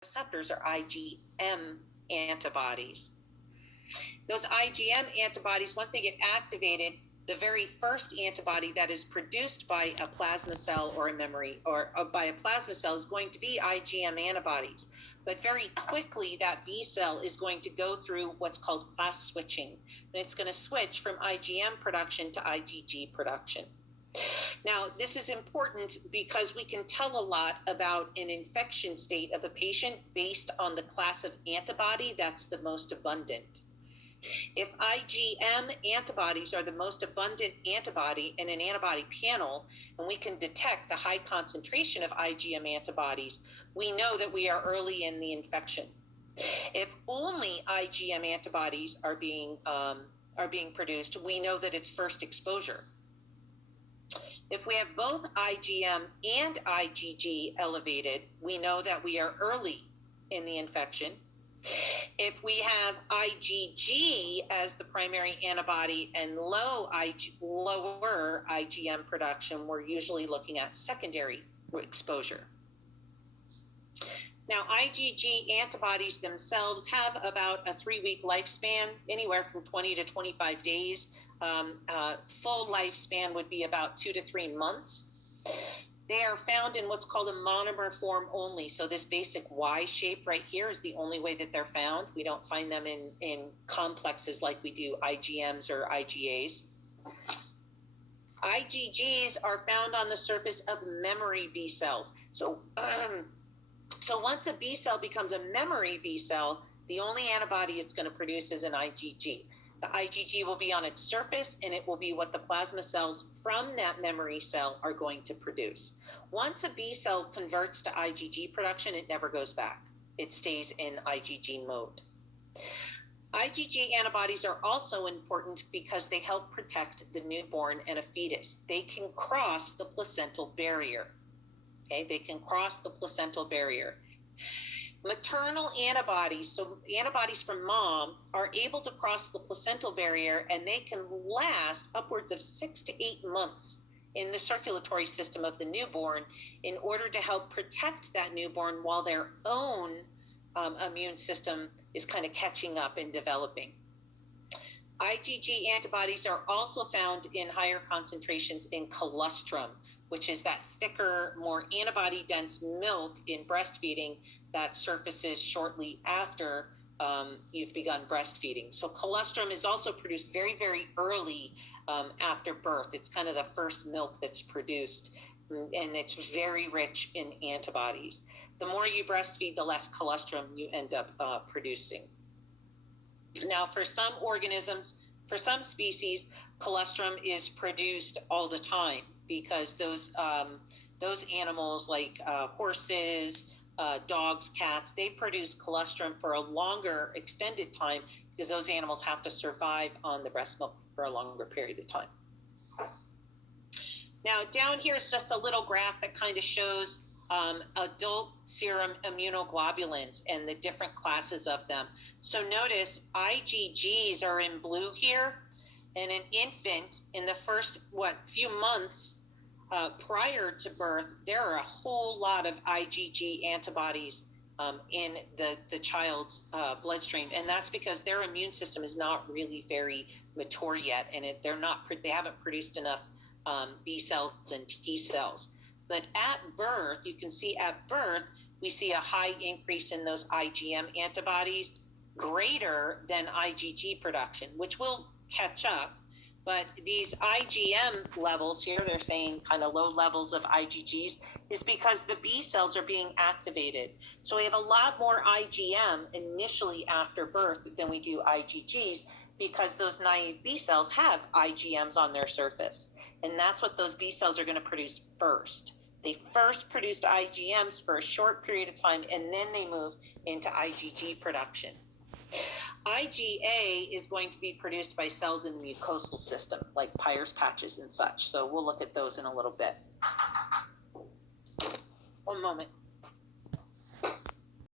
receptors are IgM antibodies. Those IgM antibodies, once they get activated, the very first antibody that is produced by a plasma cell or a memory or by a plasma cell is going to be IgM antibodies. But very quickly, that B cell is going to go through what's called class switching. And it's going to switch from IgM production to IgG production. Now, this is important because we can tell a lot about an infection state of a patient based on the class of antibody that's the most abundant. If IgM antibodies are the most abundant antibody in an antibody panel, and we can detect a high concentration of IgM antibodies, we know that we are early in the infection. If only IgM antibodies are being produced, we know that it's first exposure. If we have both IgM and IgG elevated, we know that we are early in the infection. If we have IgG as the primary antibody and lower IgM production, we're usually looking at secondary exposure. Now, IgG antibodies themselves have about a 3-week lifespan, anywhere from 20 to 25 days. Full lifespan would be about 2 to 3 months. They are found in what's called a monomer form only. So this basic Y shape right here is the only way that they're found. We don't find them in complexes like we do IgMs or IgAs. IgGs are found on the surface of memory B cells. So once a B cell becomes a memory B cell, the only antibody it's going to produce is an IgG. The IgG will be on its surface, and it will be what the plasma cells from that memory cell are going to produce. Once a B cell converts to IgG production, it never goes back. It stays in IgG mode. IgG antibodies are also important because they help protect the newborn and a fetus. They can cross the placental barrier. Okay, they can cross the placental barrier. Maternal antibodies, so antibodies from mom, are able to cross the placental barrier, and they can last upwards of 6 to 8 months in the circulatory system of the newborn in order to help protect that newborn while their own immune system is kind of catching up and developing. IgG antibodies are also found in higher concentrations in colostrum, which is that thicker, more antibody-dense milk in breastfeeding that surfaces shortly after you've begun breastfeeding. So colostrum is also produced very, very early after birth. It's kind of the first milk that's produced, and it's very rich in antibodies. The more you breastfeed, the less colostrum you end up producing. Now, for some organisms, for some species, colostrum is produced all the time because those animals like horses, dogs, cats, they produce colostrum for a longer extended time because those animals have to survive on the breast milk for a longer period of time. Now, down here is just a little graph that kind of shows adult serum immunoglobulins and the different classes of them. So notice IgGs are in blue here, and an infant in the first, few months prior to birth, there are a whole lot of IgG antibodies in the child's bloodstream, and that's because their immune system is not really very mature yet, and they haven't produced enough B cells and T cells. But at birth, you can see at birth, we see a high increase in those IgM antibodies, greater than IgG production, which will catch up. But these IgM levels here, they're saying kind of low levels of IgGs, is because the B cells are being activated. So we have a lot more IgM initially after birth than we do IgGs because those naive B cells have IgMs on their surface. And that's what those B cells are going to produce first. They first produced IgMs for a short period of time, and then they move into IgG production. IgA is going to be produced by cells in the mucosal system, like Peyer's patches and such. So we'll look at those in a little bit. One moment.